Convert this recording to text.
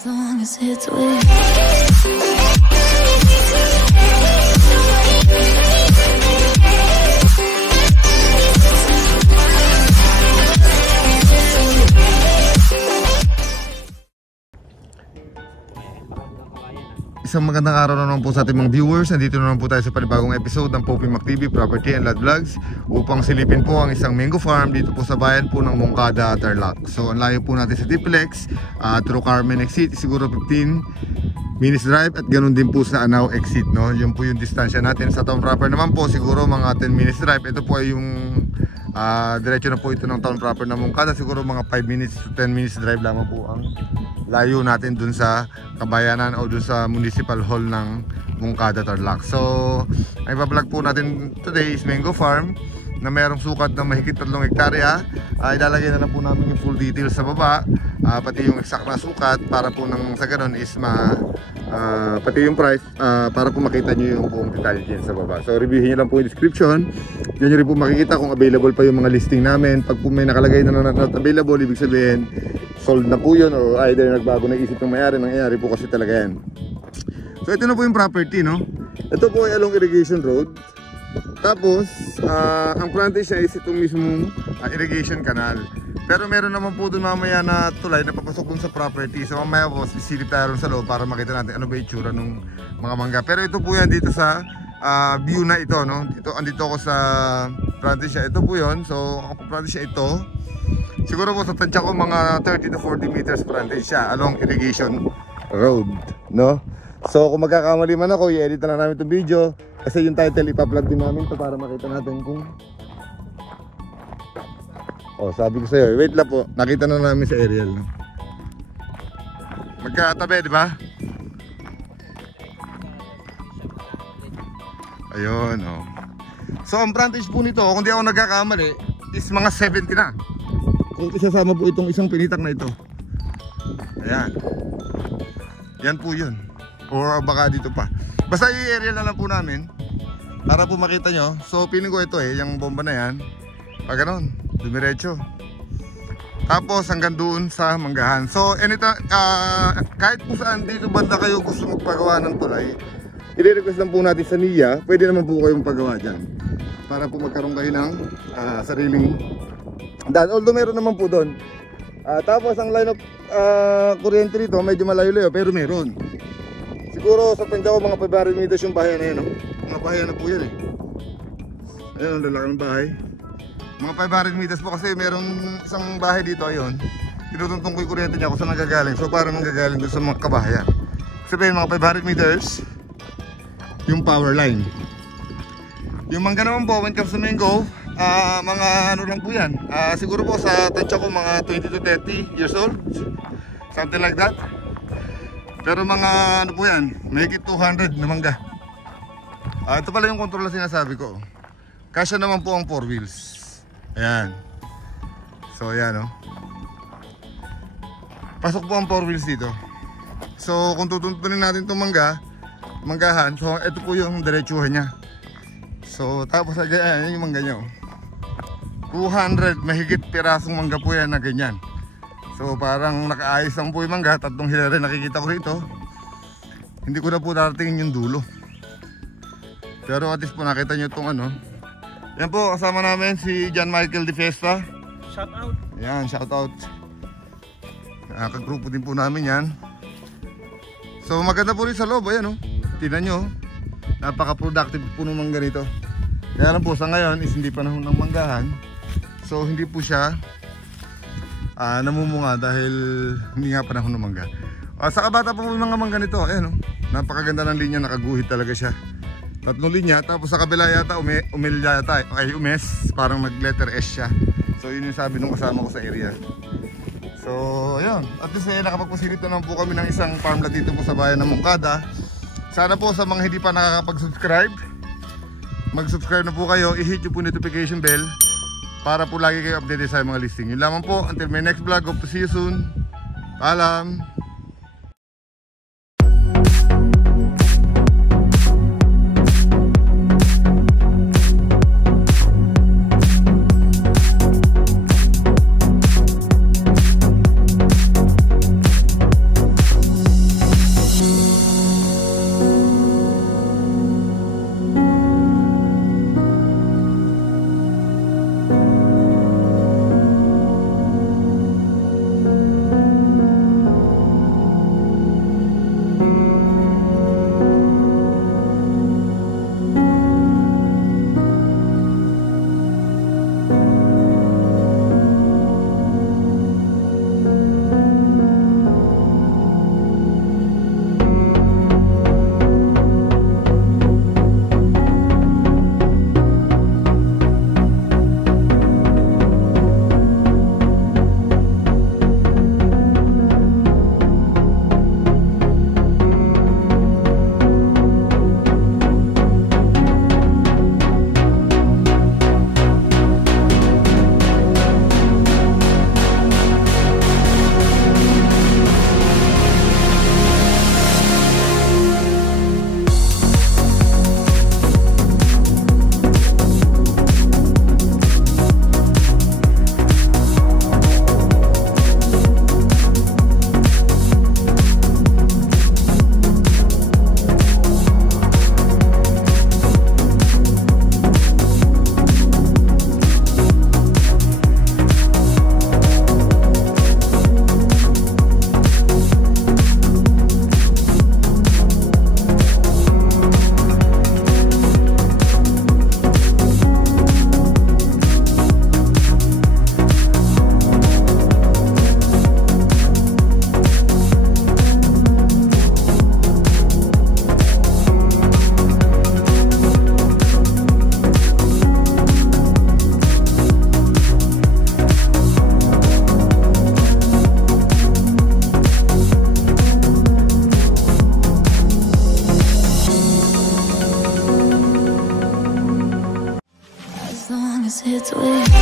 as long as it's with Isang magandang araw na naman po sa ating mga viewers. Nandito na naman po tayo sa panibagong episode ng Popi Mac TV Property and Lot Vlogs upang silipin po ang isang mango farm dito po sa bayan po ng Moncada, Tarlac. So ang layo po natin sa Diplex, through Carmen exit, siguro 15 minutes drive, at ganoon din po sa Anao exit, no? Yun po yung distansya natin. Sa town proper naman po siguro mga 10 minutes drive. Ito po ay yung diretso na po ito ng town proper ng Moncada. Siguro mga 5 minutes to 10 minutes drive lamang po ang layo natin dun sa kabayanan o dun sa municipal hall ng Moncada, Tarlac. So ang ibablog po natin today is mango farm na mayroong sukat ng mahigit 3 hektarya. Ilalagay na lang po namin yung full details sa baba, pati yung exact na sukat para po nang sa ganun is pati yung price, para po makita nyo yung buong detalye dyan sa baba. So reviewin nyo lang po yung description. Diyan nyo rin po makikita kung available pa yung mga listing namin. Pag po may nakalagay na not available, ibig sabihin sold na po yun, o either nagbago na isip ng may-ari. Nangyayari po kasi talaga yan. So ito na po yung property, no? Ito po ay along irrigation road. Tapos ang frontage niya is itong mismong irrigation canal. Pero meron naman po doon mamaya na tulay na papasok dun sa property. So mamaya po sisilip tayo sa loob para makita natin ano ba yung itsura ng mga mangga. Pero ito po yan dito sa view na ito, no? Andito ako sa frontage niya. Ito po yun. So ang frontage niya ito, siguro po sa tansya ko mga 30 to 40 meters frontage siya along irrigation road, no? So kung magkakamali man ako, i-edit na lang namin itong video kasi yung title ipa-plug din namin to para makita natin kung sabi ko sa'yo, wait lang po, nakita na namin sa aerial, no? Magkatabi, di ba? Ayun, oh. So ang frontage po nito, kung di ako nagkakamali, is mga 70 na. Kung isasama po itong isang pinitak na ito. Ayan. Yan po yun. Or baka dito pa. Basta i-aerial na lang po namin para po makita nyo. So piling ko ito yung bomba na yan. Pag ganun, dumiretso. Tapos hanggang doon sa manggahan. So kahit po saan dito banda kayo gusto magpagawa ng tulay, i-request lang po natin sa NIA. Pwede naman po kayong pagawa dyan para po magkaroon kayo ng sariling daan. Although meron naman po doon. Tapos ang line of kuryente dito medyo malayo-layo pero meron. Siguro sa tansya ko mga 500 meters yung bahay na yun, no? Mga bahay na po yan Ayun, ang lalaki ng bahay. Mga 500 meters po kasi meron isang bahay dito, ayun. Tinutuntong ko yung kuryente niya kung saan nagagaling. So parang nagagaling doon sa mga kabahayan. Sabihin mga 500 meters yung power line. Yung mangga naman po, when comes to mango, mga ano lang po yan, siguro po sa tansya ko mga 20 to 30 years old, something like that. Pero mga ano po yan, mahigit 200 na mangga. Ito pala yung control na sinasabi ko. Kasya naman po ang 4 wheels. Ayan. So ayan, pasok po ang 4 wheels dito. So kung tutuntunin natin itong manggahan, so ito po yung diretsuhan niya. So tapos ayan yung mangga niya, 200 mahigit pirasong mangga po yan na ganyan. So parang nakaayos lang po yung mangga. 3 hilera nakikita ko rito. Hindi ko na po daratingin yung dulo. Pero at least po nakita nyo itong Yan po, kasama namin si John Michael De Festa. Shout out. Ayan, shout out. Kagrupo din po namin yan. So maganda po rin sa loob. Ayan, tingnan nyo, napaka-productive po ng mangga nito. Kaya lang po sa ngayon is hindi panahon ng manggahan. So hindi po siya namumunga dahil hindi nga panahon ng mangga. Sa kabata po mga mangga nito, ayan, napakaganda ng linya, nakaguhit talaga siya. 3 linya, tapos sa kabila yata umil yata, ay umes, parang nag letter S siya. So yun yung sabi nung kasama ko sa area. So ayun, at least nakapagpasilito naman po kami ng isang farmland dito po sa bayan ng Moncada. Sana po sa mga hindi pa nakakapag-subscribe, mag-subscribe na po kayo, i-hit yung po notification bell para po lagi kayo updated sa mga listing. Yun lamang po, until my next vlog, hope to see you soon. Paalam. it's with